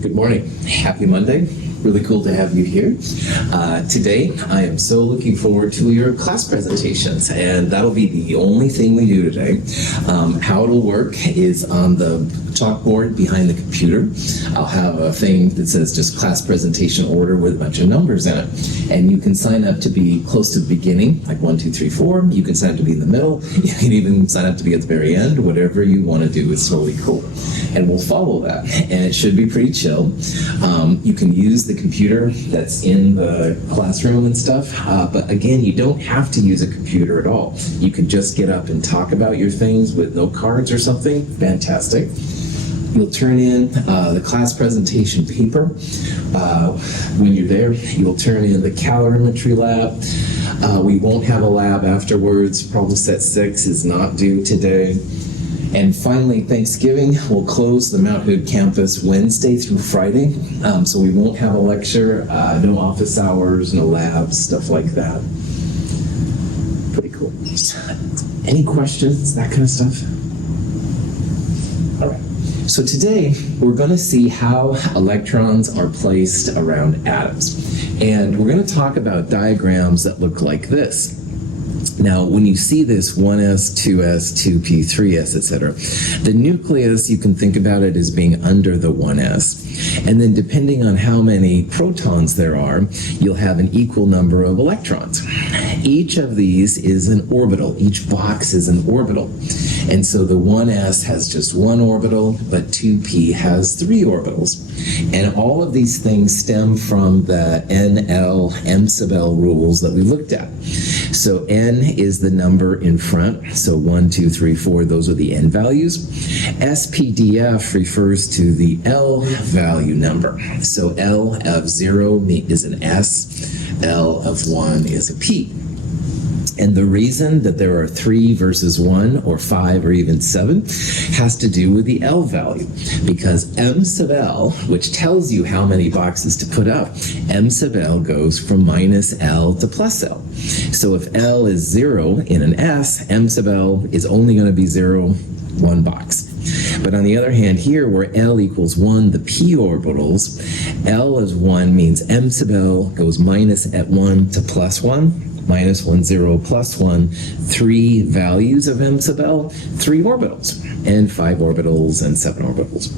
Good morning. Happy Monday. Really cool to have you here. Today, I am so looking forward to your class presentations, and that'll be the only thing we do today. How it'll work is on the chalkboard behind the computer. I'll have a thing that says just class presentation order with a bunch of numbers in it. And you can sign up to be close to the beginning, like 1, 2, 3, 4. You can sign up to be in the middle. You can even sign up to be at the very end. Whatever you want to do is totally cool. And we'll follow that. And it should be pretty chill. You can use the computer that's in the classroom and stuff. But again, you don't have to use a computer at all. You can just get up and talk about your things with note cards or something. Fantastic. You'll turn in the class presentation paper. When you're there, you'll turn in the calorimetry lab. We won't have a lab afterwards. Problem set 6 is not due today. And finally, Thanksgiving, we'll close the Mount Hood campus Wednesday through Friday. So we won't have a lecture, no office hours, no labs, stuff like that. Pretty cool. Any questions, that kind of stuff? All right. So today, we're going to see how electrons are placed around atoms. And we're going to talk about diagrams that look like this. Now, when you see this 1s, 2s, 2p, 3s, etc., the nucleus, you can think about it as being under the 1s. And then depending on how many protons there are, you'll have an equal number of electrons. Each of these is an orbital. Each box is an orbital. And so the 1s has just one orbital, but 2p has 3 orbitals. And all of these things stem from the NL, M sub L rules that we looked at. So N is the number in front. So 1, 2, 3, 4, those are the N values. SPDF refers to the L value number. So L of 0 is an S, L of 1 is a P. And the reason that there are 3 versus 1 or 5 or even 7 has to do with the L value. Because M sub L, which tells you how many boxes to put up, M sub L goes from minus L to plus L. So if L is 0 in an S, M sub L is only going to be 0, 1 box. But on the other hand, here where L equals 1, the p orbitals, L is 1 means M sub L goes minus at 1 to plus 1. Minus 1, 0, plus 1, 3 values of M sub L, 3 orbitals, and 5 orbitals and 7 orbitals.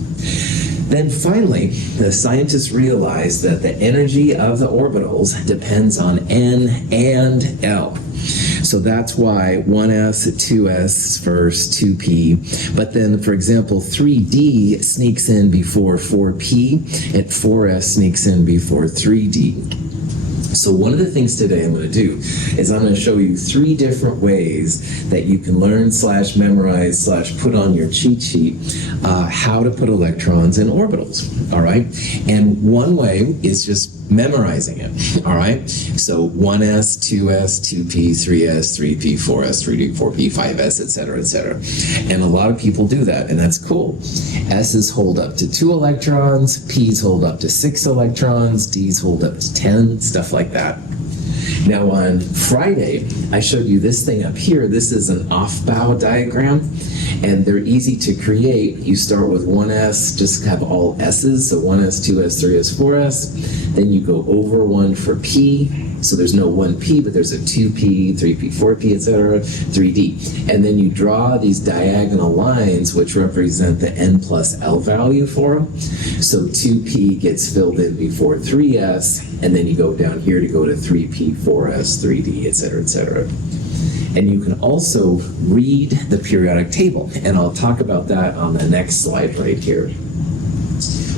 Then finally, the scientists realized that the energy of the orbitals depends on N and L. So that's why 1s, 2s first, 2p, but then, for example, 3d sneaks in before 4p, and 4s sneaks in before 3d. So one of the things today I'm going to do is I'm going to show you 3 different ways that you can learn / memorize / put on your cheat sheet how to put electrons in orbitals, all right? And one way is just memorizing it, all right? So 1s, 2s, 2p, 3s, 3p, 4s, 3d, 4p, 5s, etc., etc. And a lot of people do that, and that's cool. S's hold up to 2 electrons, P's hold up to 6 electrons, D's hold up to 10, stuff like that. Now on Friday, I showed you this thing up here. This is an Aufbau diagram, and they're easy to create. You start with 1s, just have all s's, so 1s, 2s, 3s, 4s. Then you go over 1 for p, so there's no 1p, but there's a 2p, 3p, 4p, etc., 3d. And then you draw these diagonal lines, which represent the n plus L value for them. So 2p gets filled in before 3s, and then you go down here to go to 3p, 4s, 3d, etc., etc. And you can also read the periodic table, and I'll talk about that on the next slide right here.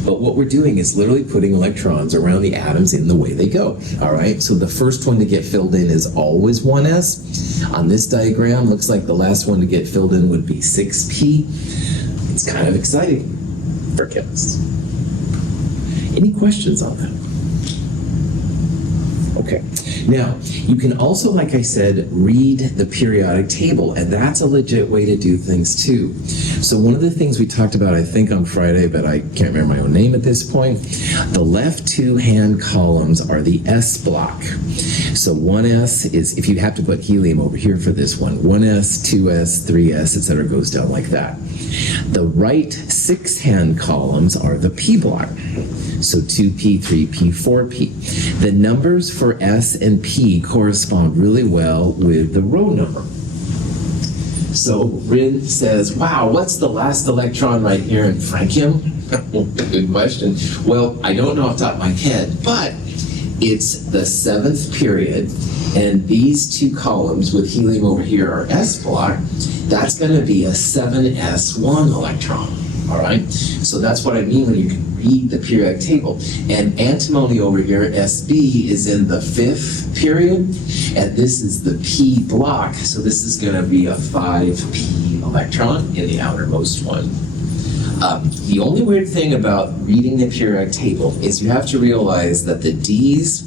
But what we're doing is literally putting electrons around the atoms in the way they go, all right? So the first one to get filled in is always 1s. On this diagram, looks like the last one to get filled in would be 6p. It's kind of exciting for chemists. Any questions on that? Okay. Okay. Now, you can also, like I said, read the periodic table, and that's a legit way to do things too. So one of the things we talked about, I think on Friday, but I can't remember my own name at this point, the left two hand columns are the S block. So 1s is, if you have to put helium over here for this one, 1s, 2s, 3s, etc. goes down like that. The right six hand columns are the P block. So 2p, 3p, 4p. The numbers for S and P correspond really well with the row number. So Rin says, wow, what's the last electron right here in francium? Good question. Well, I don't know off the top of my head, but it's the 7th period, and these two columns with helium over here are S block. That's going to be a 7s1 electron. All right, so that's what I mean when you can read the periodic table. And antimony over here, Sb, is in the 5th period, and this is the P block, so this is going to be a 5p electron in the outermost one. The only weird thing about reading the periodic table is you have to realize that the Ds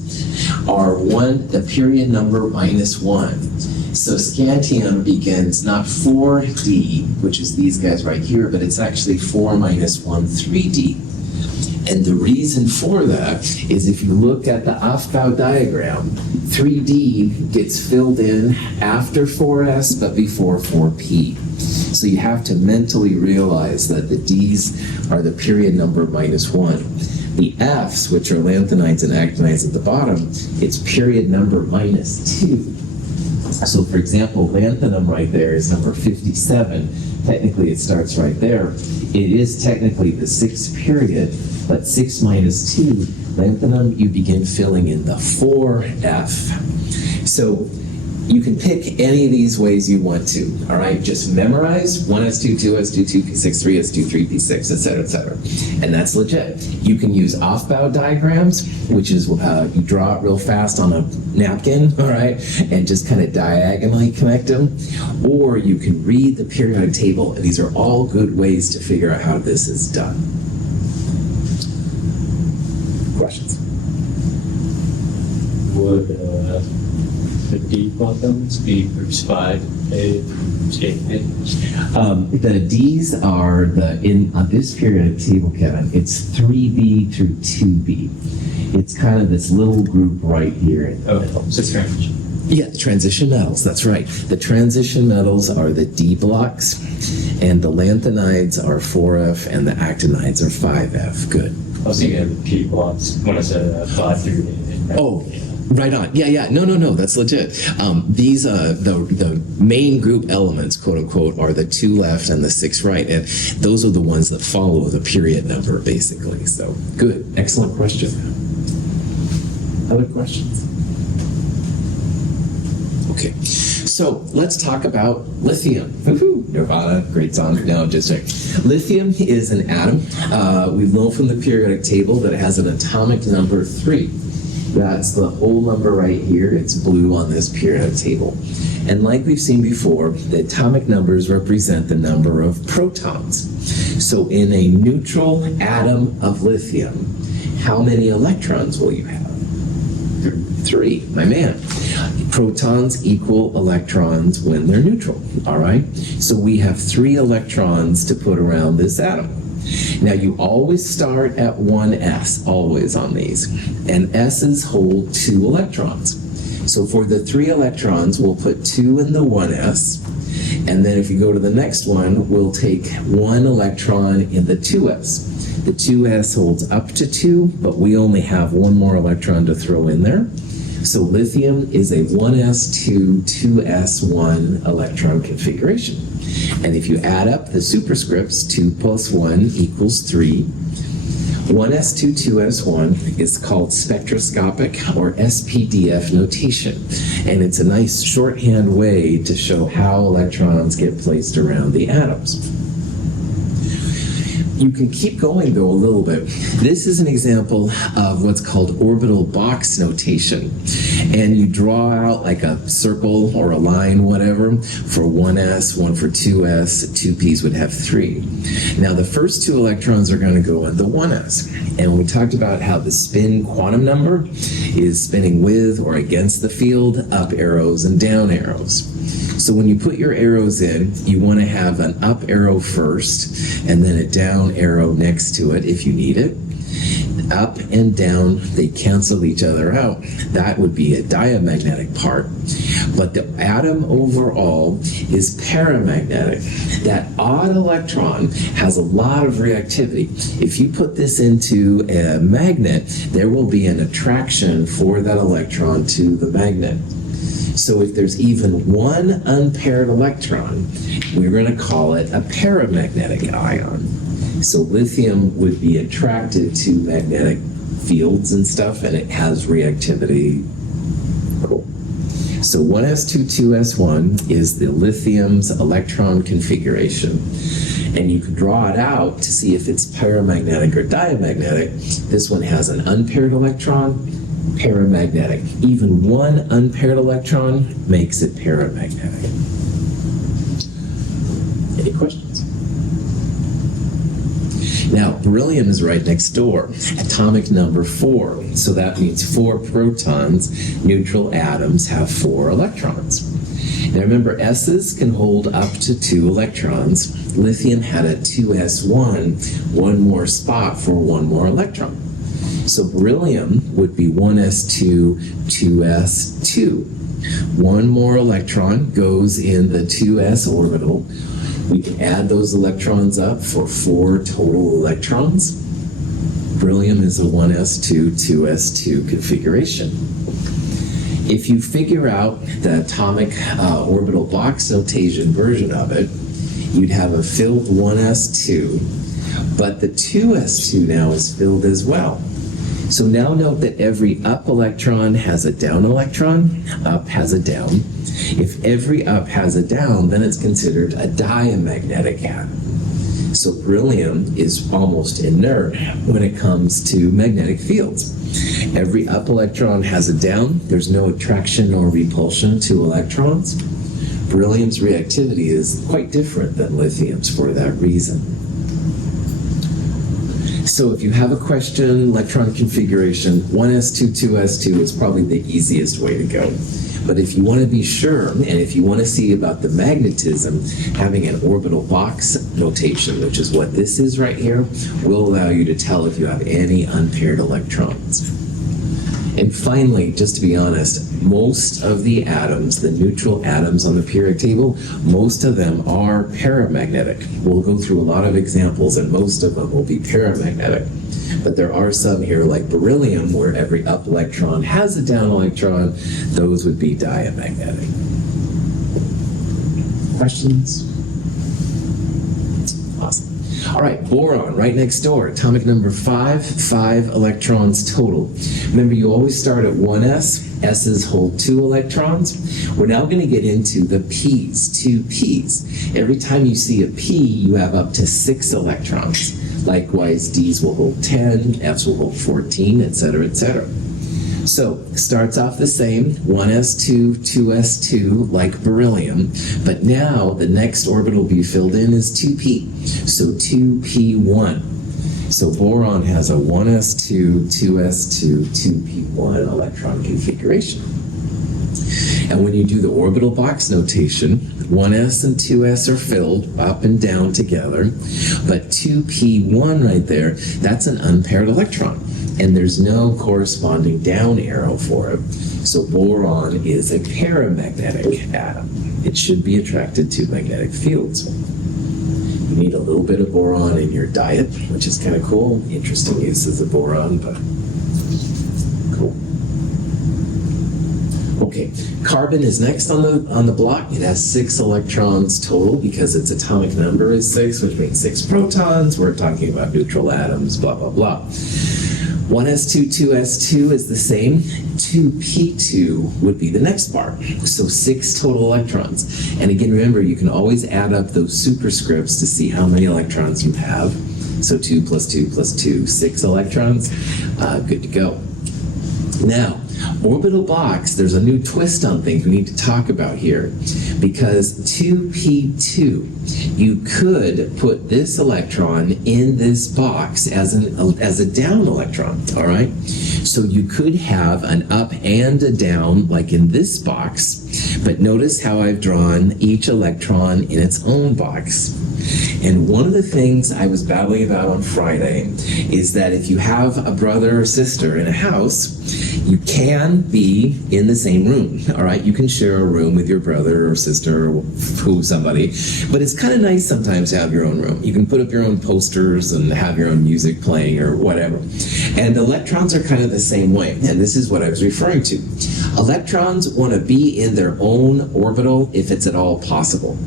are the period number -1. So scantium begins not 4D, which is these guys right here, but it's actually 4 - 1, 3D. And the reason for that is if you look at the Aufbau diagram, 3D gets filled in after 4S but before 4P. So you have to mentally realize that the Ds are the period number -1. The Fs, which are lanthanides and actinides at the bottom, it's period number -2. So for example, lanthanum right there is number 57. Technically it starts right there. It is technically the 6th period, but 6 - 2, lanthanum, you begin filling in the 4F. So you can pick any of these ways you want to, all right? Just memorize 1s2, 2s2, 2p6, 3s2, 3p6, etc., etc. And that's legit. You can use Aufbau diagrams, which is you draw it real fast on a napkin, all right, and just kind of diagonally connect them. Or you can read the periodic table, and these are all good ways to figure out how this is done. Questions? Would the D bottoms be groups 5, A, J, A? The D's are on this periodic table, Kevin, it's 3B through 2B. It's kind of this little group right here. Okay, so it's transition. Yeah, the transition metals, that's right. The transition metals are the D blocks, and the lanthanides are 4F, and the actinides are 5F. Good. I was thinking of the P blocks when I said 5 through 8. Oh, right on. Yeah. No, that's legit. These, the main group elements, quote unquote, are the 2 left and the 6 right. And those are the ones that follow the period number, basically. So, good. Excellent question. Other questions? Okay. So, let's talk about lithium. Woohoo! Nirvana, great song. No, just check. Lithium is an atom. We've known from the periodic table that it has an atomic number 3. That's the whole number right here. It's blue on this periodic table. And like we've seen before, the atomic numbers represent the number of protons. So in a neutral atom of lithium, how many electrons will you have? 3, my man. Protons equal electrons when they're neutral, all right? So we have 3 electrons to put around this atom. Now you always start at 1s, always on these, and s's hold 2 electrons. So for the 3 electrons, we'll put 2 in the 1s, and then if you go to the next one, we'll take 1 electron in the 2s. The 2s holds up to 2, but we only have 1 more electron to throw in there. So lithium is a 1s2, 2s1 electron configuration. And if you add up the superscripts, 2 + 1 = 3. 1s2, 2s1 is called spectroscopic or SPDF notation. And it's a nice shorthand way to show how electrons get placed around the atoms. You can keep going though a little bit. This is an example of what's called orbital box notation. And you draw out like a circle or a line, whatever, for 1s, one for 2s, 2p's would have 3. Now the first 2 electrons are going to go in the 1s. And we talked about how the spin quantum number is spinning with or against the field, up arrows and down arrows. So when you put your arrows in, you want to have an up arrow first and then a down arrow next to it if you need it. Up and down, they cancel each other out. That would be a diamagnetic part. But the atom overall is paramagnetic. That odd electron has a lot of reactivity. If you put this into a magnet, there will be an attraction for that electron to the magnet. So if there's even one unpaired electron, we're going to call it a paramagnetic ion. So lithium would be attracted to magnetic fields and stuff, and it has reactivity. Cool. So 1s2, 2s1 is the lithium's electron configuration. And you can draw it out to see if it's paramagnetic or diamagnetic. This one has an unpaired electron, paramagnetic. Even one unpaired electron makes it paramagnetic. Any questions? Now, beryllium is right next door, atomic number 4. So that means 4 protons. Neutral atoms have 4 electrons. Now remember, S's can hold up to 2 electrons. Lithium had a 2s1, one more spot for one more electron. So beryllium would be 1s2, 2s2. One more electron goes in the 2s orbital. We can add those electrons up for 4 total electrons. Beryllium is a 1s2, 2s2 configuration. If you figure out the atomic orbital box notation version of it, you'd have a filled 1s2, but the 2s2 now is filled as well. So now note that every up electron has a down electron, up has a down. If every up has a down, then it's considered a diamagnetic atom. So beryllium is almost inert when it comes to magnetic fields. Every up electron has a down. There's no attraction or repulsion to electrons. Beryllium's reactivity is quite different than lithium's for that reason. So if you have a question, electron configuration, 1s2, 2s2 is probably the easiest way to go. But if you want to be sure, and if you want to see about the magnetism, having an orbital box notation, which is what this is right here, will allow you to tell if you have any unpaired electrons. And finally, just to be honest, most of the atoms, the neutral atoms on the periodic table, most of them are paramagnetic. We'll go through a lot of examples, and most of them will be paramagnetic. But there are some here, like beryllium, where every up electron has a down electron. Those would be diamagnetic. Questions? Awesome. All right, boron, right next door. Atomic number 5, 5 electrons total. Remember, you always start at 1s. S's hold 2 electrons. We're now going to get into the p's, 2 p's. Every time you see a p, you have up to 6 electrons. Likewise, D's will hold 10, F's will hold 14, etc., etc. So, starts off the same, 1s2, 2s2, like beryllium, but now the next orbital to be filled in is 2p, so 2p1. So boron has a 1s2, 2s2, 2p1 electron configuration. And when you do the orbital box notation, 1s and 2s are filled up and down together, but 2p1 right there, that's an unpaired electron, and there's no corresponding down arrow for it. So boron is a paramagnetic atom. It should be attracted to magnetic fields. You need a little bit of boron in your diet, which is kind of cool. Interesting uses of boron, but cool. Okay, carbon is next on the block. It has 6 electrons total because its atomic number is 6, which means 6 protons. We're talking about neutral atoms, blah, blah, blah. 1s2, 2s2 is the same. 2p2 would be the next bar. So 6 total electrons. And again, remember, you can always add up those superscripts to see how many electrons you have. So 2 plus 2 plus 2, 6 electrons. Good to go. Now, orbital box, there's a new twist on things we need to talk about here. Because 2p2, you could put this electron in this box as a down electron, all right? So you could have an up and a down, like in this box, but notice how I've drawn each electron in its own box. And one of the things I was battling about on Friday is that if you have a brother or sister in a house, you can be in the same room, all right? You can share a room with your brother or sister or somebody, but it's kind of nice sometimes to have your own room. You can put up your own posters and have your own music playing or whatever. And electrons are kind of the same way, and this is what I was referring to. Electrons want to be in their own orbital if it's at all possible.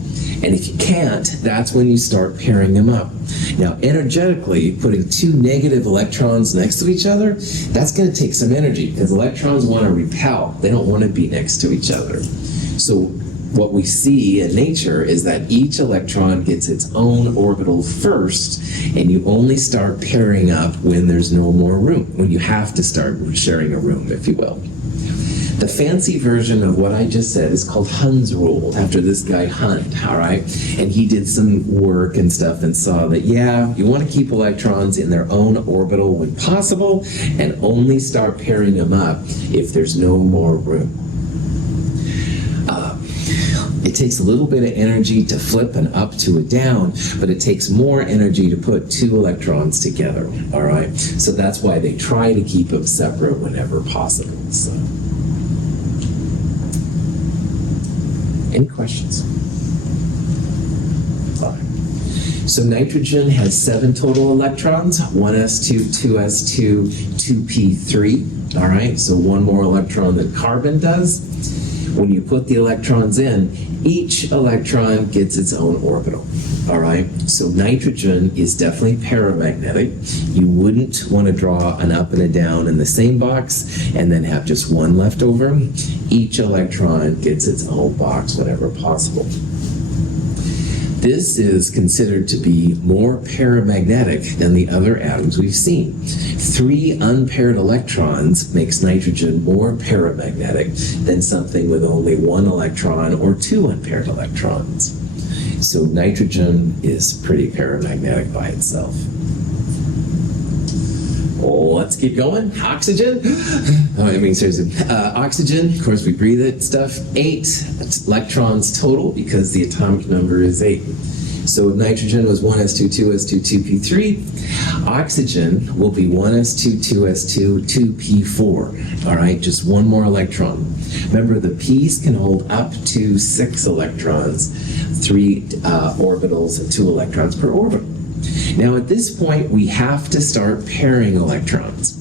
And if you can't, that's when you start pairing them up. Now, energetically, putting two negative electrons next to each other, that's going to take some energy because electrons want to repel. They don't want to be next to each other. So what we see in nature is that each electron gets its own orbital first, and you only start pairing up when there's no more room, when you have to start sharing a room, if you will. The fancy version of what I just said is called Hund's rule, after this guy Hund, all right? And he did some work and stuff and saw that, yeah, you want to keep electrons in their own orbital when possible and only start pairing them up if there's no more room. It takes a little bit of energy to flip an up to a down, but it takes more energy to put two electrons together, all right? So that's why they try to keep them separate whenever possible. So. Any questions? Fine. So nitrogen has 7 total electrons, 1s2, 2s2, 2p3, all right? So one more electron than carbon does. When you put the electrons in, each electron gets its own orbital, all right? So nitrogen is definitely paramagnetic. You wouldn't want to draw an up and a down in the same box and then have just one left over. Each electron gets its own box whenever possible. This is considered to be more paramagnetic than the other atoms we've seen. 3 unpaired electrons makes nitrogen more paramagnetic than something with only 1 electron or 2 unpaired electrons. So nitrogen is pretty paramagnetic by itself. Oh, let's keep going. Oxygen. Seriously. Oxygen, of course, we breathe it, stuff. 8 electrons total because the atomic number is 8. So nitrogen was 1s2, 2s2, 2p3. Oxygen will be 1s2, 2s2, 2p4. All right, just one more electron. Remember, the p's can hold up to 6 electrons, 3 orbitals, and 2 electrons per orbital. Now, at this point, we have to start pairing electrons.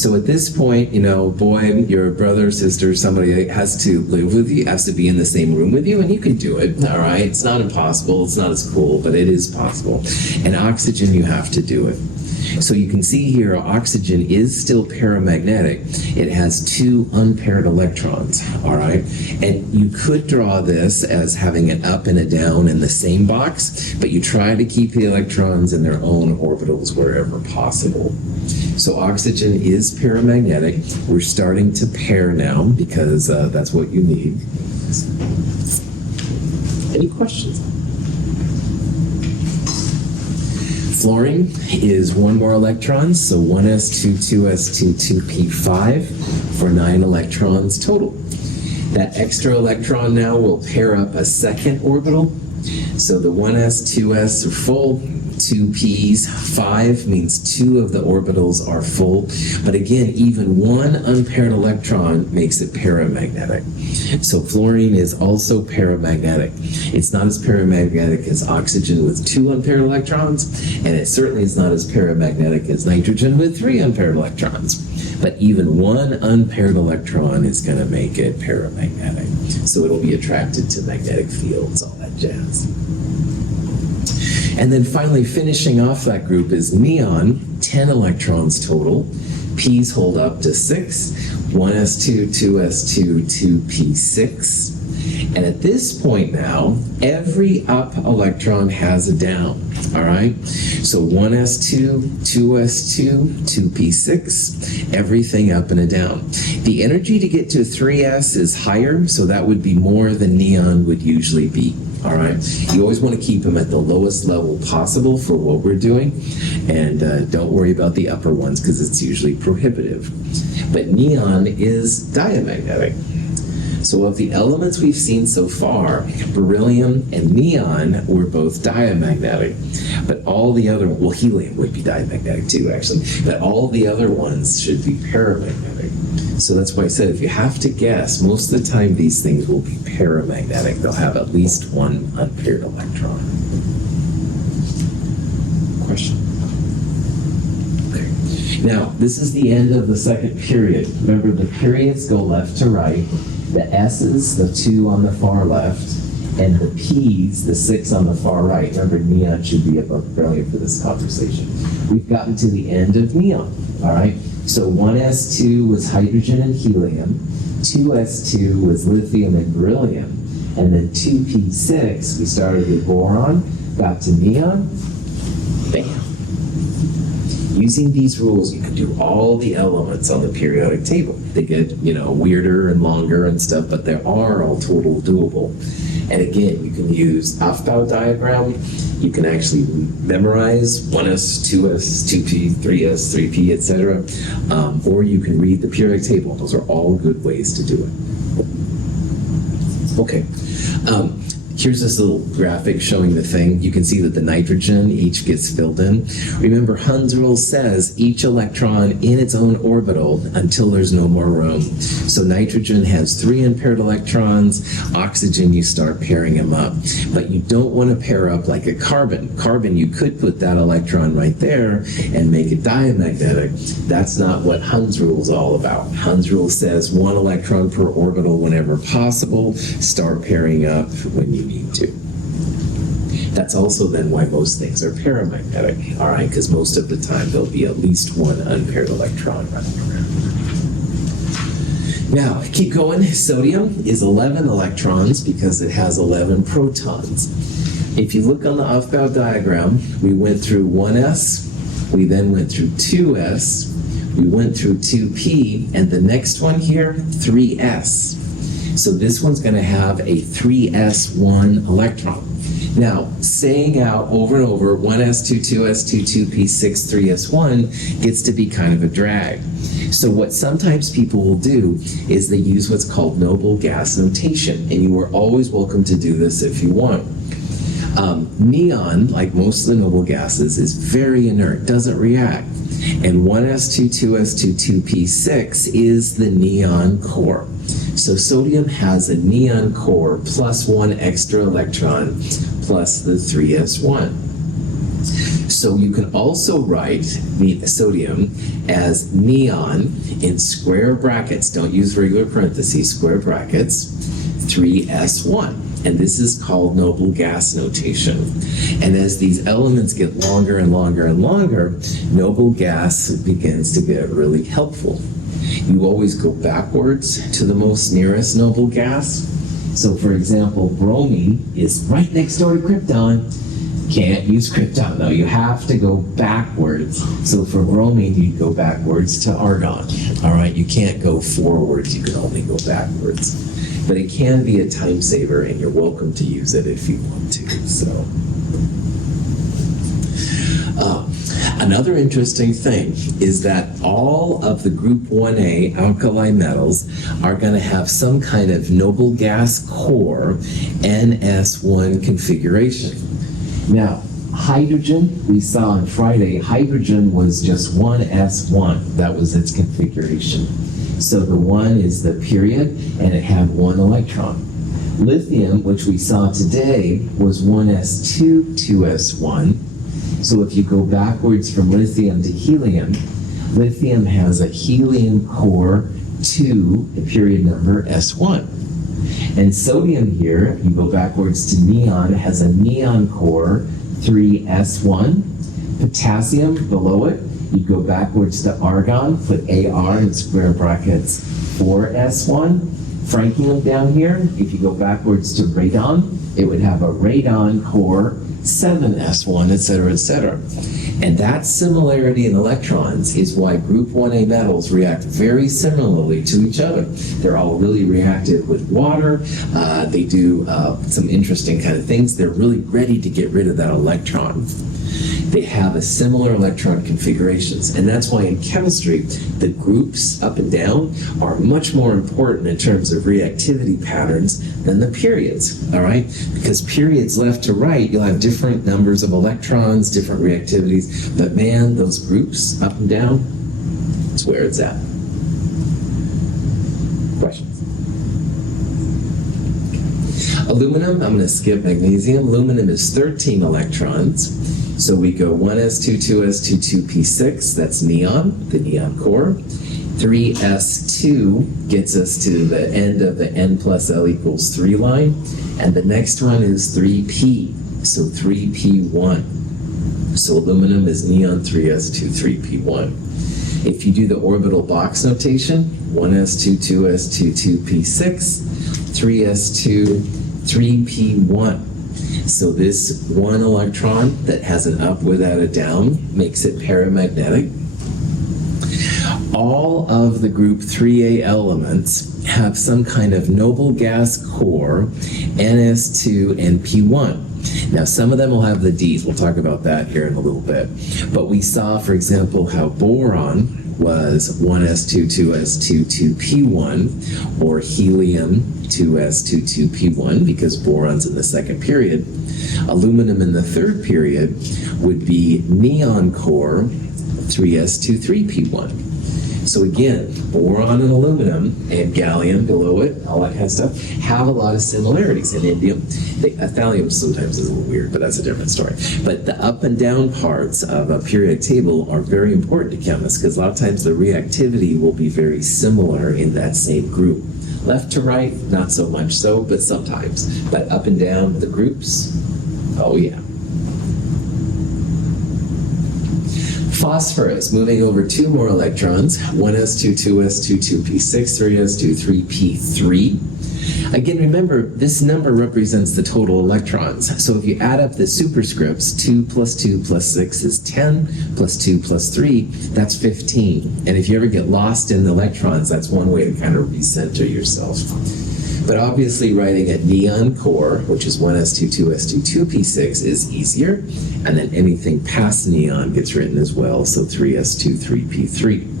So at this point, boy, your brother, sister, somebody has to live with you, has to be in the same room with you, and you can do it, all right? It's not impossible, it's not as cool, but it is possible. And oxygen, you have to do it. So you can see here, oxygen is still paramagnetic. It has 2 unpaired electrons, all right? And you could draw this as having an up and a down in the same box, but you try to keep the electrons in their own orbitals wherever possible. So oxygen is paramagnetic. We're starting to pair now because that's what you need. Any questions? Fluorine is 1 more electron, so 1s2, 2s2, 2p5 for 9 electrons total. That extra electron now will pair up a second orbital. So the 1s, 2s are full, 2 p's, 5 means 2 of the orbitals are full. But again, even 1 unpaired electron makes it paramagnetic. So fluorine is also paramagnetic. It's not as paramagnetic as oxygen with 2 unpaired electrons, and it certainly is not as paramagnetic as nitrogen with 3 unpaired electrons. But even 1 unpaired electron is going to make it paramagnetic. So it'll be attracted to magnetic fields, all that jazz. And then finally, finishing off that group is neon, 10 electrons total. P's hold up to 6, 1s2, 2s2, 2p6. And at this point now, every up electron has a down, All right, so 1s2, 2s2, 2p6, everything up and a down. The energy to get to 3s is higher, so that would be more than neon would usually be. All right, you always want to keep them at the lowest level possible for what we're doing, and don't worry about the upper ones because it's usually prohibitive. But neon is diamagnetic. So of the elements we've seen so far, beryllium and neon were both diamagnetic, but all the other, well, helium would be diamagnetic too, actually, but all the other ones should be paramagnetic. So that's why I said if you have to guess, most of the time these things will be paramagnetic. They'll have at least one unpaired electron. Question? Okay. Now, this is the end of the second period. Remember, the periods go left to right. The S's, the 2 on the far left, and the P's, the 6 on the far right. Remember, neon should be above beryllium for this conversation. We've gotten to the end of neon, all right? So 1s2 was hydrogen and helium, 2s2 was lithium and beryllium, and then 2p6, we started with boron, got to neon, bam. Using these rules, you can do all the elements on the periodic table. They get, weirder and longer and stuff, but they are all total doable. And again, you can use Aufbau diagram. You can actually memorize 1s, 2s, 2p, 3s, 3p, etc. Or you can read the periodic table. Those are all good ways to do it. Okay. Here's this little graphic showing the thing. You can see that the nitrogen each gets filled in. Remember, Hund's rule says each electron in its own orbital until there's no more room. So nitrogen has 3 unpaired electrons. Oxygen, you start pairing them up. But you don't want to pair up like a carbon. Carbon, you could put that electron right there and make it diamagnetic. That's not what Hund's rule is all about. Hund's rule says 1 electron per orbital whenever possible. Start pairing up when you need to. That's also then why most things are paramagnetic, all right? Because most of the time there'll be at least 1 unpaired electron running around. Now, keep going. Sodium is 11 electrons because it has 11 protons. If you look on the Aufbau diagram, we went through 1s, we then went through 2s, we went through 2p, and the next one here, 3s. So this one's going to have a 3s1 electron. Now, saying out over and over, 1s2, 2s2, 2p6, 3s1 gets to be kind of a drag. So what sometimes people will do is they use what's called noble gas notation, and you are always welcome to do this if you want. Neon, like most of the noble gases, is very inert, doesn't react. And 1s2, 2s2, 2p6 is the neon core. So sodium has a neon core plus 1 extra electron plus the 3s1. So you can also write the sodium as neon in square brackets, don't use regular parentheses, square brackets, 3s1. And this is called noble gas notation. And as these elements get longer and longer and longer, noble gas begins to get really helpful. You always go backwards to the most nearest noble gas. So for example, bromine is right next door to krypton. Can't use krypton though, you have to go backwards. So for bromine, you'd go backwards to argon. All right, you can't go forwards, you can only go backwards. But it can be a time saver and you're welcome to use it if you want to, so. Another interesting thing is that all of the group 1A alkali metals are going to have some kind of noble gas core NS1 configuration. Now, hydrogen, we saw on Friday, hydrogen was just 1s1. That was its configuration. So the 1 is the period, and it had 1 electron. Lithium, which we saw today, was 1s2, 2s1. So if you go backwards from lithium to helium, lithium has a helium core 2, the period number S1. And sodium here, if you go backwards to neon, has a neon core 3s1. Potassium below it, you go backwards to argon, put AR in square brackets 4s1. Franklinum down here, if you go backwards to radon, it would have a radon core 7s1, et cetera, et cetera. And that similarity in electrons is why group 1A metals react very similarly to each other. They're all really reactive with water. They do some interesting kind of things. They're really ready to get rid of that electron. They have a similar electron configurations. And that's why in chemistry, the groups up and down are much more important in terms of reactivity patterns than the periods, all right? Because periods left to right, you'll have different numbers of electrons, different reactivities. But man, those groups up and down, it's where it's at. Questions? Aluminum, I'm going to skip magnesium. Aluminum is 13 electrons. So we go 1s2, 2s2, 2p6, that's neon, the neon core. 3s2 gets us to the end of the n plus l equals 3 line. And the next one is 3p, so 3p1. So aluminum is neon 3s2, 3p1. If you do the orbital box notation, 1s2, 2s2, 2p6, 3s2, 3p1. So this one electron that has an up without a down makes it paramagnetic. All of the group 3A elements have some kind of noble gas core, NS2 and P1. Now, some of them will have the Ds. We'll talk about that here in a little bit. But we saw, for example, how boron was 1s2, 2s2, 2p1, or helium 2s2, 2p1, because boron's in the second period. Aluminum in the third period would be neon core 3s2, 3p1. So again, boron and aluminum and gallium below it, all that kind of stuff, have a lot of similarities. In indium, thallium sometimes is a little weird, but that's a different story. But the up and down parts of a periodic table are very important to chemists because a lot of times the reactivity will be very similar in that same group. Left to right, not so much so, but sometimes. But up and down the groups, oh yeah. Phosphorus, moving over 2 more electrons, 1s2, 2s2, 2p6, 3s2, 3p3. Again, remember, this number represents the total electrons. So if you add up the superscripts, 2 plus 2 plus 6 is 10, plus 2 plus 3, that's 15. And if you ever get lost in the electrons, that's one way to kind of recenter yourself. But obviously writing a neon core, which is 1s2, 2s2, 2p6 is easier. And then anything past neon gets written as well, so 3s2, 3p3.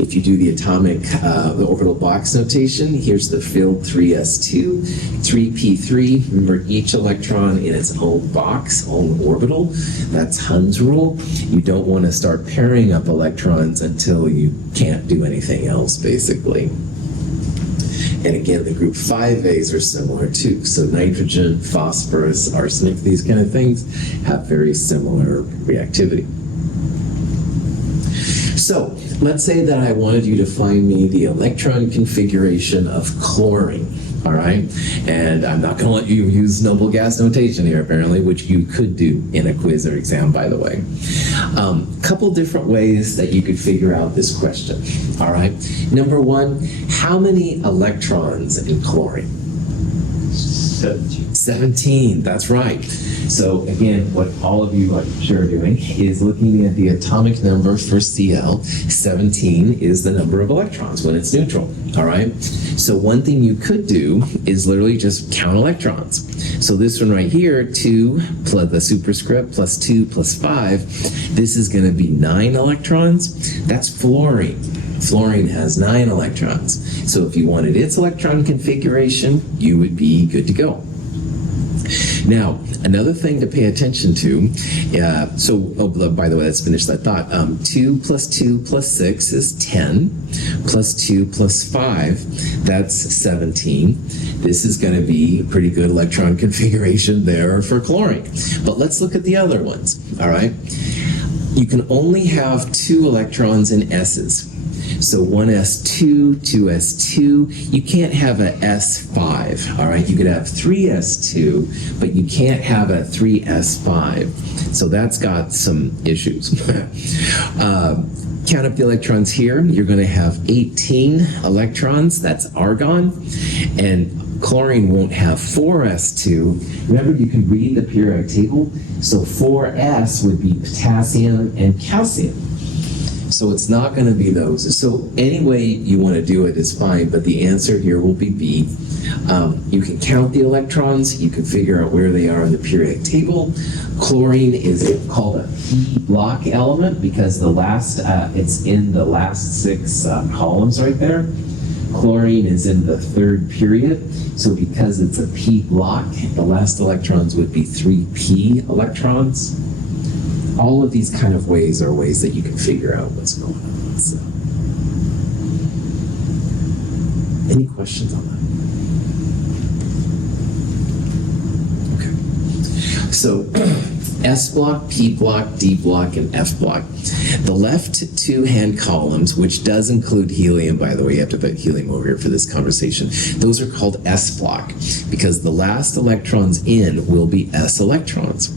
If you do the atomic, the orbital box notation, here's the filled 3s2, 3p3. Remember, each electron in its own box, own orbital. That's Hund's rule. You don't want to start pairing up electrons until you can't do anything else, basically. And again, the group 5As are similar too. So nitrogen, phosphorus, arsenic, these kind of things have very similar reactivity. So let's say that I wanted you to find me the electron configuration of chlorine, all right? And I'm not going to let you use noble gas notation here, apparently, which you could do in a quiz or exam, by the way. Couple different ways that you could figure out this question, all right? Number one, how many electrons in chlorine? 17. 17, that's right. So again, what all of you I'm sure are doing is looking at the atomic number for Cl. 17 is the number of electrons when it's neutral, all right? So one thing you could do is literally just count electrons. So this one right here, 2 plus the superscript plus 2 plus 5, this is going to be 9 electrons. That's fluorine. Fluorine has 9 electrons. So if you wanted its electron configuration, you would be good to go. Now, another thing to pay attention to, by the way, let's finish that thought. 2 plus 2 plus 6 is 10, plus 2 plus 5, that's 17. This is going to be a pretty good electron configuration there for chlorine. But let's look at the other ones, all right? You can only have 2 electrons in S's. So 1s2, 2s2, you can't have a s5, all right? You could have 3s2, but you can't have a 3s5. So that's got some issues. Count up the electrons here. You're going to have 18 electrons. That's argon. And Chlorine won't have 4s2. Remember, you can read the periodic table. So 4s would be potassium and calcium. So it's not going to be those. So any way you want to do it is fine, but the answer here will be B. You can count the electrons. You can figure out where they are in the periodic table. Chlorine is called a P block element because it's in the last 6 columns right there. Chlorine is in the 3rd period. So because it's a P block, the last electrons would be 3p electrons. All of these kind of ways are ways that you can figure out what's going on. So, any questions on that? Okay. So, S block, P block, D block, and F block. The left 2 hand columns, which does include helium, by the way, you have to put helium over here for this conversation, those are called S block because the last electrons in will be S electrons.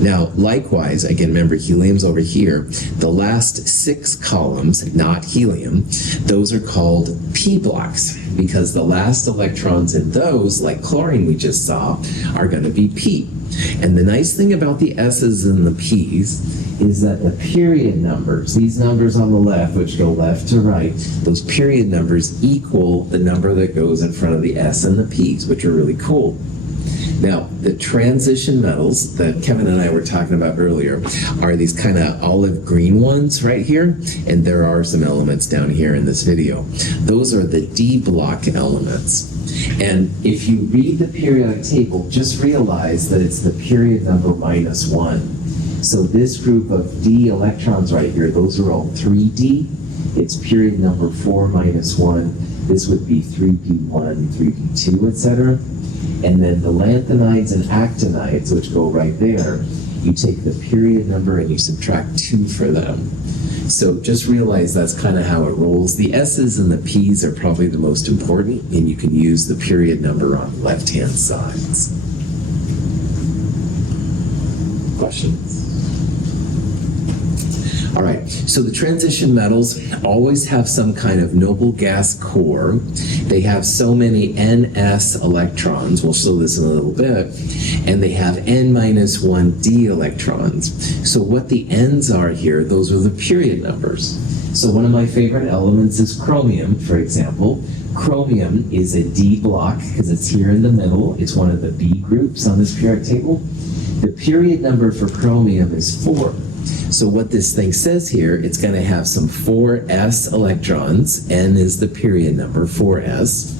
Now, likewise, again, remember helium's over here, the last 6 columns, not helium, those are called P blocks because the last electrons in those, like chlorine we just saw, are going to be P. And the nice thing about the S's and the P's is that the period numbers, these numbers on the left, which go left to right, those period numbers equal the number that goes in front of the S and the P's, which are really cool. Now, the transition metals that Kevin and I were talking about earlier are these kind of olive green ones right here, and there are some elements down here in this video. Those are the D block elements. And if you read the periodic table, just realize that it's the period number -1. So this group of D electrons right here, those are all 3D. It's period number 4 - 1. This would be 3p1, 3p2, etc. And then the lanthanides and actinides, which go right there, you take the period number and you subtract 2 for them. So just realize that's kind of how it rolls. The S's and the P's are probably the most important, and you can use the period number on the left-hand sides. Questions? All right, so the transition metals always have some kind of noble gas core. They have so many Ns electrons, we'll show this in a little bit, and they have N-1d electrons. So what the N's are here, those are the period numbers. So one of my favorite elements is chromium, for example. Chromium is a D block because it's here in the middle. It's one of the B groups on this periodic table. The period number for chromium is 4. So what this thing says here, it's going to have some 4s electrons. N is the period number, 4s.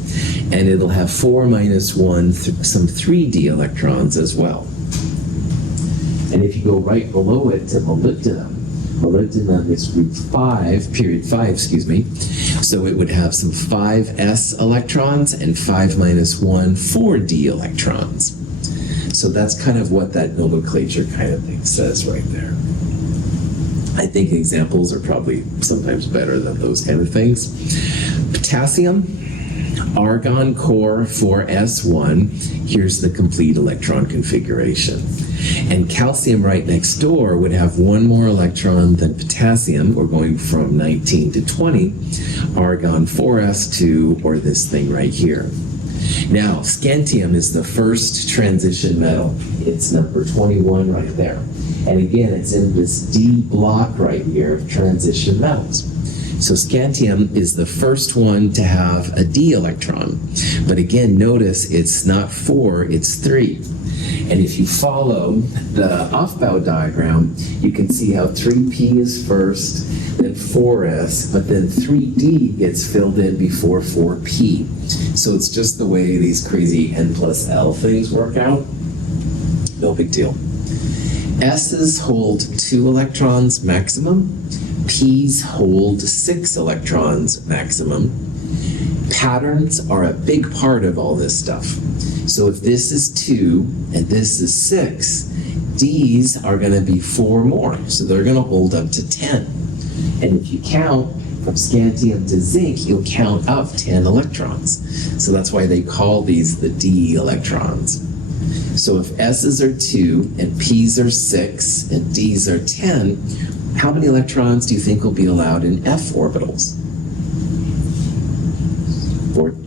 And it'll have 4 - 1, some 3d electrons as well. And if you go right below it to molybdenum, molybdenum is group 5, period 5, excuse me. So it would have some 5s electrons and 5 - 1, 4d electrons. So that's kind of what that nomenclature kind of thing says right there. I think examples are probably sometimes better than those kind of things. Potassium, argon core 4s1. Here's the complete electron configuration. And calcium right next door would have 1 more electron than potassium. We're going from 19 to 20. Argon 4s2, or this thing right here. Now, scantium is the first transition metal. It's number 21 right there. And again, it's in this D block right here of transition metals. So scantium is the first one to have a D electron. But again, notice it's not 4, it's 3. And if you follow the Aufbau diagram, you can see how 3p is first, then 4s, but then 3d gets filled in before 4p. So it's just the way these crazy n plus L things work out. No big deal. S's hold 2 electrons maximum. P's hold 6 electrons maximum. Patterns are a big part of all this stuff. So if this is 2 and this is 6, D's are going to be 4 more. So they're going to hold up to 10. And if you count from scantium to zinc, you'll count up 10 electrons. So that's why they call these the D electrons. So if S's are 2 and P's are 6 and D's are 10, how many electrons do you think will be allowed in F orbitals?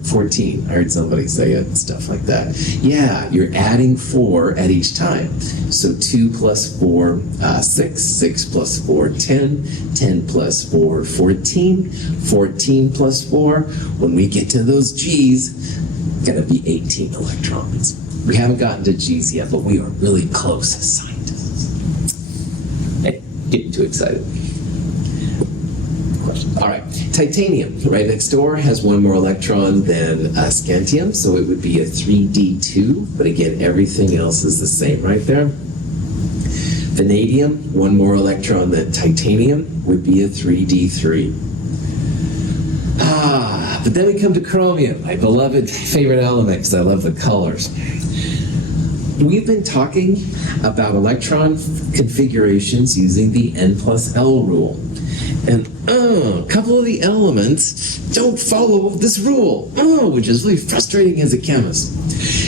14. I heard somebody say it and stuff like that. Yeah, you're adding 4 at each time. So 2 plus 4, 6. 6 plus 4, 10. 10 plus 4, 14. 14 plus 4. When we get to those G's, gonna be 18 electrons. We haven't gotten to G's yet, but we are really close as scientists. Hey, getting too excited. All right, titanium, right next door, has 1 more electron than scantium, so it would be a 3d2, but again, everything else is the same right there. Vanadium, 1 more electron than titanium, would be a 3d3. But then we come to chromium, my beloved favorite element, because I love the colors. We've been talking about electron configurations using the N plus L rule. And a couple of the elements don't follow this rule, which is really frustrating as a chemist.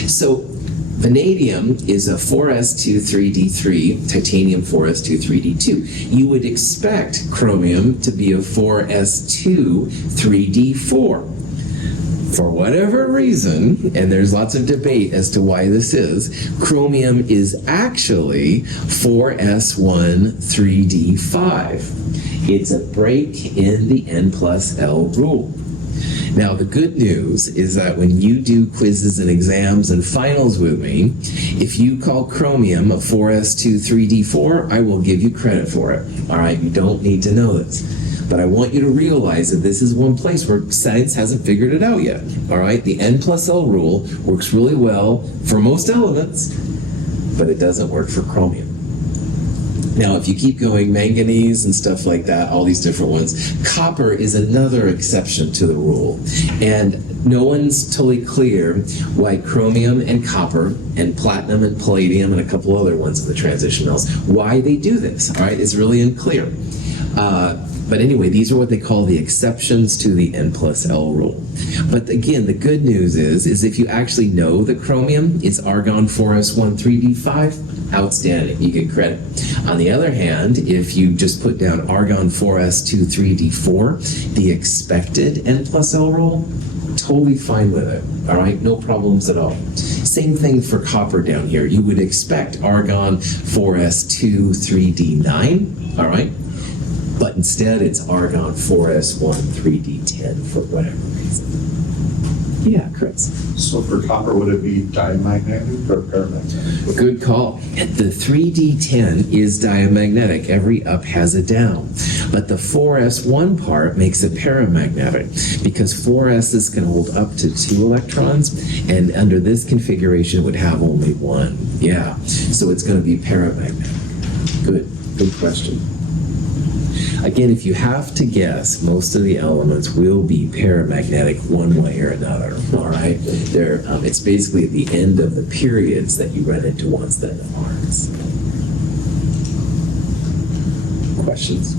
So vanadium is a 4s2,3d3, titanium 4s2,3d2. You would expect chromium to be a 4s2,3d4. For whatever reason, and there's lots of debate as to why this is, chromium is actually 4s1,3d5. It's a break in the N plus L rule. Now, the good news is that when you do quizzes and exams and finals with me, if you call chromium a 4s2,3d4, I will give you credit for it. All right, you don't need to know this. But I want you to realize that this is one place where science hasn't figured it out yet. All right, the N plus L rule works really well for most elements, but it doesn't work for chromium. Now, if you keep going, manganese and stuff like that, all these different ones, copper is another exception to the rule. And no one's totally clear why chromium and copper and platinum and palladium and a couple other ones in the transition metals, why they do this, all right? It's really unclear. But anyway, these are what they call the exceptions to the N plus L rule. But again, the good news is if you actually know that chromium is argon 4s1,3d5, outstanding, you get credit. On the other hand, if you just put down argon 4s2,3d4, the expected N plus L rule, totally fine with it, all right? No problems at all. Same thing for copper down here. You would expect argon 4s2,3d9, all right? But instead, it's argon 4s1,3d10 for whatever reason. Yeah, Chris. So for copper, would it be diamagnetic or paramagnetic? Good call. The 3d10 is diamagnetic. Every up has a down. But the 4s1 part makes it paramagnetic because 4s's can hold up to 2 electrons, and under this configuration, it would have only 1. Yeah, so it's going to be paramagnetic. Good question. Again, if you have to guess, most of the elements will be paramagnetic one way or another, all right? It's basically at the end of the periods that you run into ones that aren't. Questions?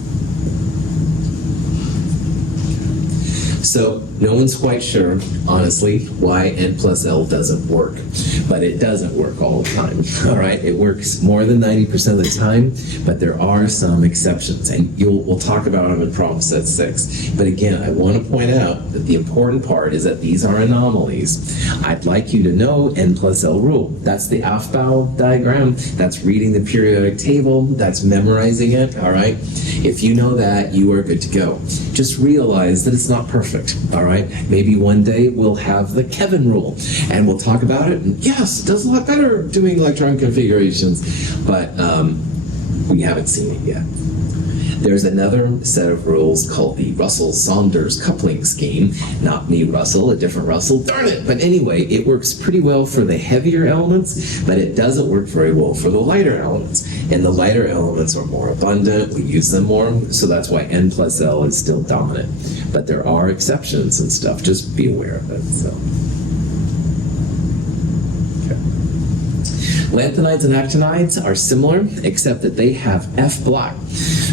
So no one's quite sure, honestly, why N plus L doesn't work. But it doesn't work all the time, all right? It works more than 90% of the time, but there are some exceptions, and we'll talk about them in problem set 6. But again, I want to point out that the important part is that these are anomalies. I'd like you to know N plus L rule. That's the Aufbau diagram. That's reading the periodic table. That's memorizing it, all right? If you know that, you are good to go. Just realize that it's not perfect, all right? Maybe one day we'll have the Kevin rule, and we'll talk about it, and yes, it does a lot better doing electron configurations, but we haven't seen it yet. There's another set of rules called the Russell-Saunders coupling scheme. Not me, Russell, a different Russell. Darn it! But anyway, it works pretty well for the heavier elements, but it doesn't work very well for the lighter elements. And the lighter elements are more abundant, we use them more, so that's why N plus L is still dominant. But there are exceptions and stuff, just be aware of it. So. Lanthanides and actinides are similar, except that they have F block.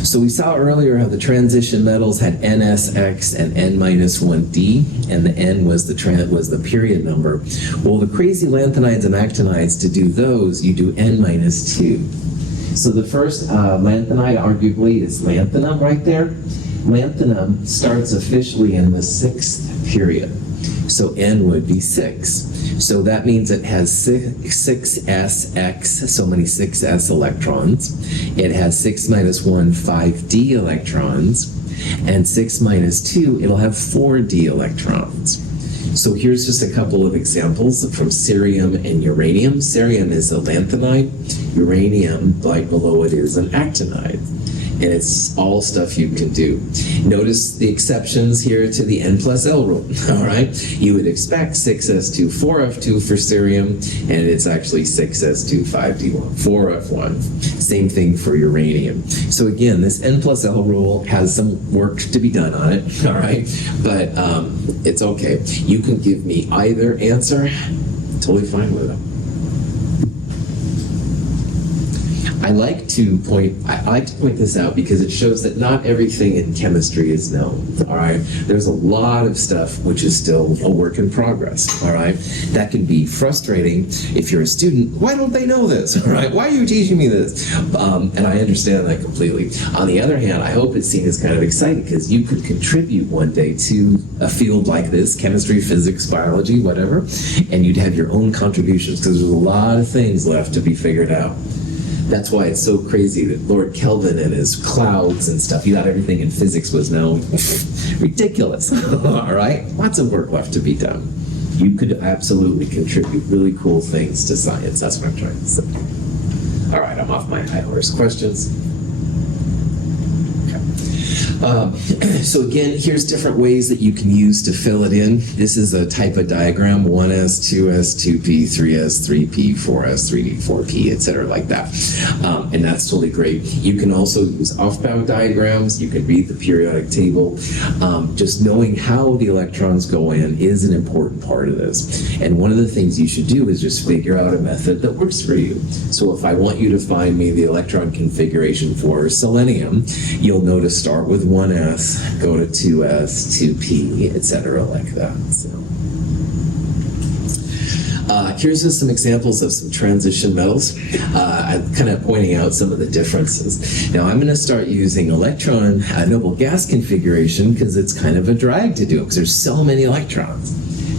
So we saw earlier how the transition metals had NSX and N-1D, and the N was the period number. Well, the crazy lanthanides and actinides, to do those, you do N-2. So the first lanthanide, arguably, is lanthanum right there. Lanthanum starts officially in the 6th period. So N would be 6. So that means it has 6sx, so many 6s electrons. It has 6 minus 1, 5d electrons. And 6 minus 2, it'll have 4d electrons. So here's just a couple of examples from cerium and uranium. Cerium is a lanthanide. Uranium, right below it, is an actinide. And it's all stuff you can do. Notice the exceptions here to the N plus L rule, all right? You would expect 6s2, 4f2 for cerium, and it's actually 6s2, 5d1, 4f1. Same thing for uranium. So again, this N plus L rule has some work to be done on it, all right? But it's okay. You can give me either answer, totally fine with it. I like to point this out because it shows that not everything in chemistry is known, all right? There's a lot of stuff which is still a work in progress, all right? That can be frustrating if you're a student. Why don't they know this, all right? Why are you teaching me this? And I understand that completely. On the other hand, I hope it's seen as kind of exciting because you could contribute one day to a field like this, chemistry, physics, biology, whatever, and you'd have your own contributions because there's a lot of things left to be figured out. That's why it's so crazy that Lord Kelvin and his clouds and stuff, he thought everything in physics was now ridiculous. All right? Lots of work left to be done. You could absolutely contribute really cool things to science. That's what I'm trying to say. All right, I'm off my high horse. Questions? So again, here's different ways that you can use to fill it in. This is a type of diagram, 1s, 2s, 2p, 3s, 3p, 4s, 3d, 4p, etc. like that. And that's totally great. You can also use Aufbau diagrams. You can read the periodic table. Just knowing how the electrons go in is an important part of this. And one of the things you should do is just figure out a method that works for you. So if I want you to find me the electron configuration for selenium, you'll know to start with 1s, go to 2s, 2p, etc. like that. So, here's just some examples of some transition metals. I'm kind of pointing out some of the differences. Now I'm going to start using electron noble gas configuration because it's kind of a drag to do it because there's so many electrons.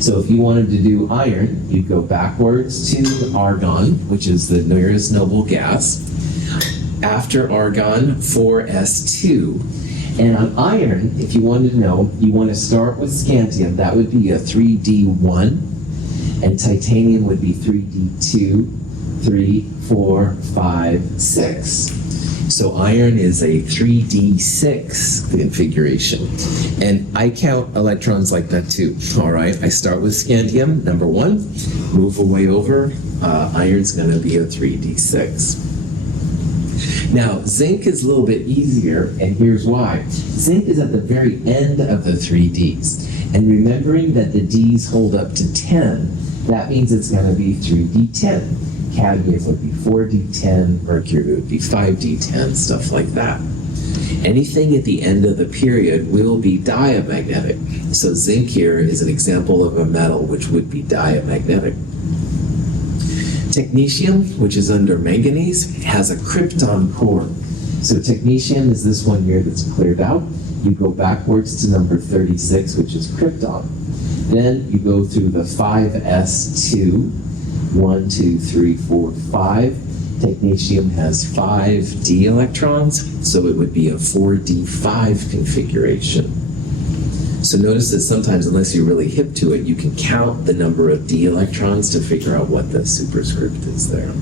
So if you wanted to do iron, you'd go backwards to argon, which is the nearest noble gas. After argon, 4s2. And on iron, if you wanted to know, you want to start with scandium. That would be a 3d1. And titanium would be 3d2, 3, 4, 5, 6. So iron is a 3d6 configuration. And I count electrons like that too. All right, I start with scandium, number 1, move away over. Iron's going to be a 3d6. Now, zinc is a little bit easier, and here's why. Zinc is at the very end of the 3Ds. And remembering that the Ds hold up to 10, that means it's going to be 3D10. Cadmium would be 4D10, mercury would be 5D10, stuff like that. Anything at the end of the period will be diamagnetic. So zinc here is an example of a metal which would be diamagnetic. Technetium, which is under manganese, has a krypton core. So technetium is this one here that's cleared out. You go backwards to number 36, which is krypton. Then you go through the 5s2, 1, 2, 3, 4, 5. Technetium has 5d electrons, so it would be a 4d5 configuration. So notice that sometimes, unless you're really hip to it, you can count the number of d electrons to figure out what the superscript is there.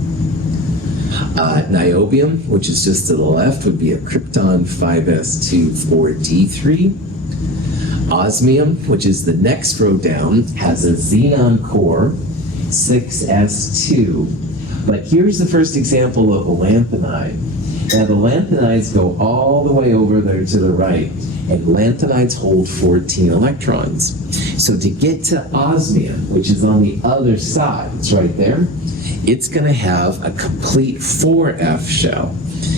Niobium, which is just to the left, would be a krypton 5s2, 4d3. Osmium, which is the next row down, has a xenon core, 6s2. But here's the first example of a lanthanide. Now the lanthanides go all the way over there to the right, and lanthanides hold 14 electrons. So to get to osmium, which is on the other side, it's right there, it's going to have a complete 4F shell.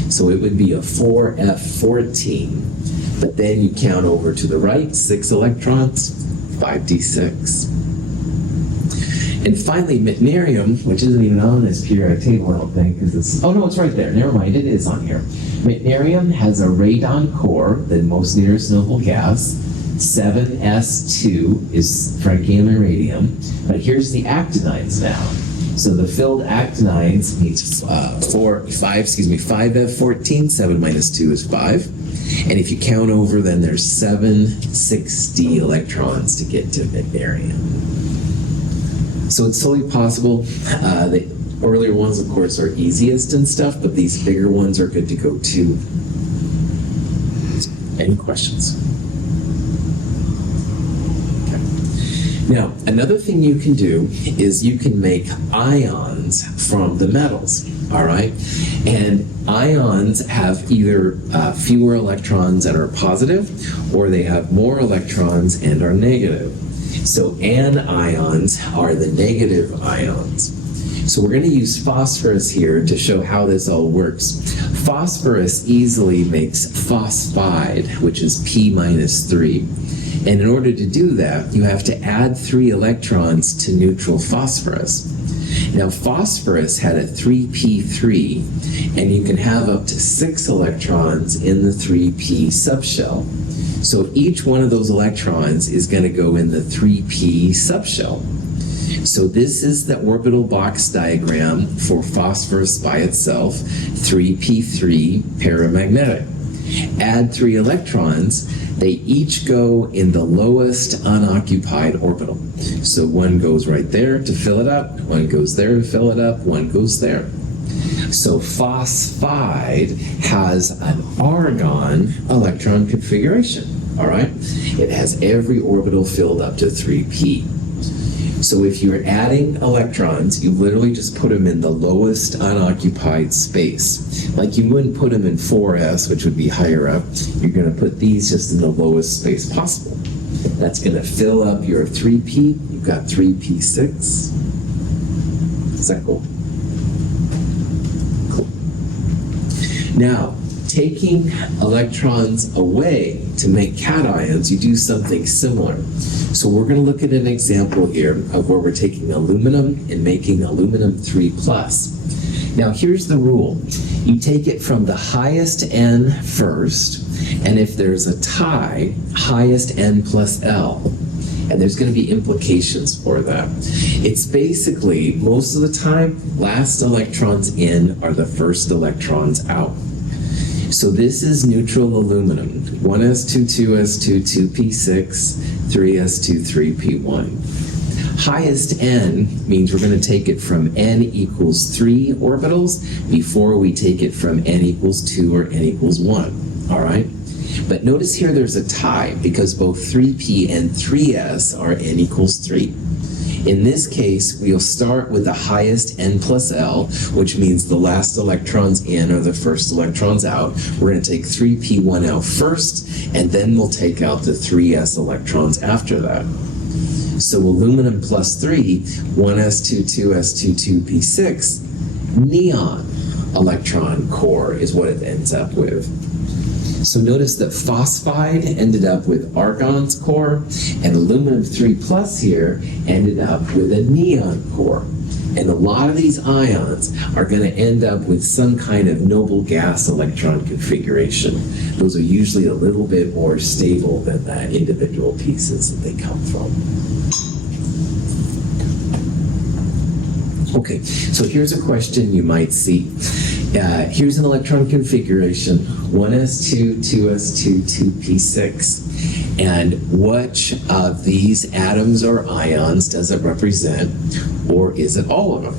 So it would be a 4F14. But then you count over to the right, 6 electrons, 5d6. And finally, meitnerium, which isn't even on this periodic table, I don't think, because it's, oh no, it's right there. Never mind, it is on here. Meitnerium has a radon core, the most nearest noble gas, 7s2 is francium and radium. But here's the actinides now. So the filled actinides needs 5f14, 7 minus 2 is 5. And if you count over, then there's 760 electrons to get to mid-barium. So it's totally possible. The earlier ones, of course, are easiest and stuff, but these bigger ones are good to go too. Any questions? Okay. Now, another thing you can do is you can make ions from the metals, all right? And ions have either fewer electrons that are positive, or they have more electrons and are negative. So anions are the negative ions. So we're going to use phosphorus here to show how this all works. Phosphorus easily makes phosphide, which is P minus 3. And in order to do that, you have to add 3 electrons to neutral phosphorus. Now, phosphorus had a 3p3, and you can have up to 6 electrons in the 3p subshell. So each one of those electrons is going to go in the 3p subshell. So this is the orbital box diagram for phosphorus by itself, 3p3 paramagnetic. Add 3 electrons, they each go in the lowest unoccupied orbital. So one goes right there to fill it up, one goes there to fill it up, one goes there. So phosphide has an argon electron configuration, all right? It has every orbital filled up to 3p. So if you're adding electrons, you literally just put them in the lowest unoccupied space. Like you wouldn't put them in 4s, which would be higher up. You're going to put these just in the lowest space possible. That's going to fill up your 3p. You've got 3p6. Is that cool? Cool. Now, taking electrons away to make cations, you do something similar. So we're going to look at an example here of where we're taking aluminum and making aluminum 3+. Now here's the rule. You take it from the highest N first, and if there's a tie, highest N plus L. And there's going to be implications for that. It's basically, most of the time, last electrons in are the first electrons out. So this is neutral aluminum, 1s2, 2s2, 2p6, 3s2, 3p1. Highest N means we're going to take it from N equals 3 orbitals before we take it from N equals 2 or N equals 1, all right? But notice here there's a tie because both 3p and 3s are N equals 3. In this case, we'll start with the highest N plus L, which means the last electrons in are the first electrons out. We're going to take 3p1L first, and then we'll take out the 3s electrons after that. So aluminum plus 3, 1s2, 2s2, 2p6, neon electron core is what it ends up with. So notice that phosphide ended up with argon's core, and aluminum 3+ here ended up with a neon core. And a lot of these ions are going to end up with some kind of noble gas electron configuration. Those are usually a little bit more stable than the individual pieces that they come from. Okay, so here's a question you might see. Here's an electron configuration, 1s2, 2s2, 2p6. And which of these atoms or ions does it represent, or is it all of them?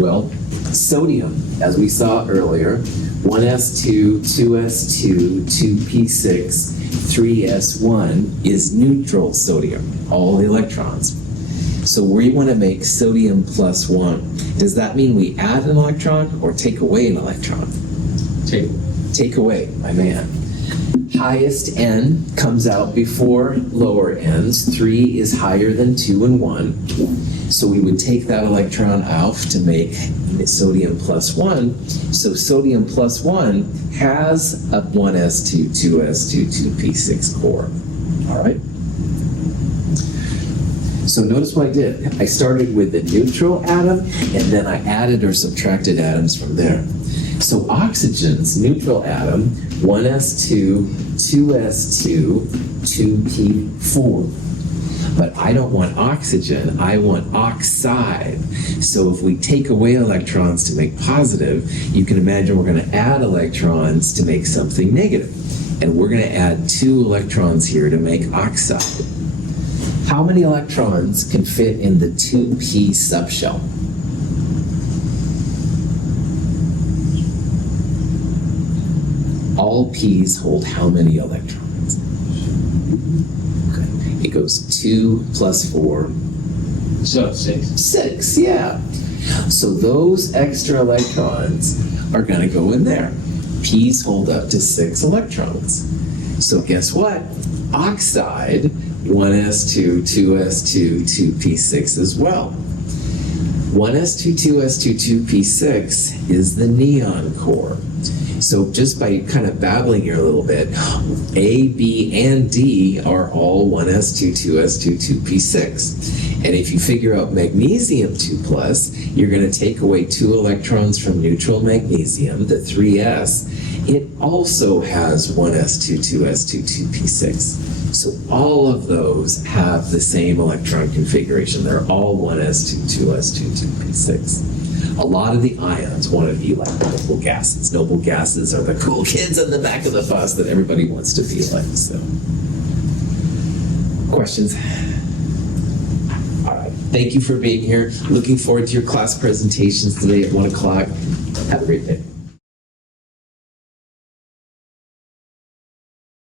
Well, sodium, as we saw earlier, 1s2, 2s2, 2p6, 3s1 is neutral sodium, all the electrons. So we want to make sodium plus 1. Does that mean we add an electron or take away an electron? Take away, my man. Highest N comes out before lower N's. 3 is higher than 2 and 1. So we would take that electron out to make sodium plus 1. So sodium plus 1 has a 1s2, 2s2, 2p6 core. All right? So notice what I did. I started with the neutral atom, and then I added or subtracted atoms from there. So oxygen's neutral atom, 1s2, 2s2, 2p4. But I don't want oxygen, I want oxide. So if we take away electrons to make positive, you can imagine we're going to add electrons to make something negative. And we're going to add 2 electrons here to make oxide. How many electrons can fit in the 2p subshell? All p's hold how many electrons? Okay. It goes 2 plus 4. So 6. 6, yeah. So those extra electrons are going to go in there. P's hold up to 6 electrons. So guess what? Oxide, 1s2, 2s2, 2p6 as well. 1s2, 2s2, 2p6 is the neon core. So just by kind of babbling here a little bit, A, B, and D are all 1s2, 2s2, 2p6. And if you figure out magnesium 2+, you're going to take away 2 electrons from neutral magnesium, the 3s. It also has 1s2, 2s2, 2p6. So all of those have the same electron configuration. They're all 1s2, 2s2, 2p6. A lot of the ions want to be like noble gases. Noble gases are the cool kids in the back of the bus that everybody wants to be like. So, questions? All right. Thank you for being here. Looking forward to your class presentations today at 1 o'clock. Have a great day.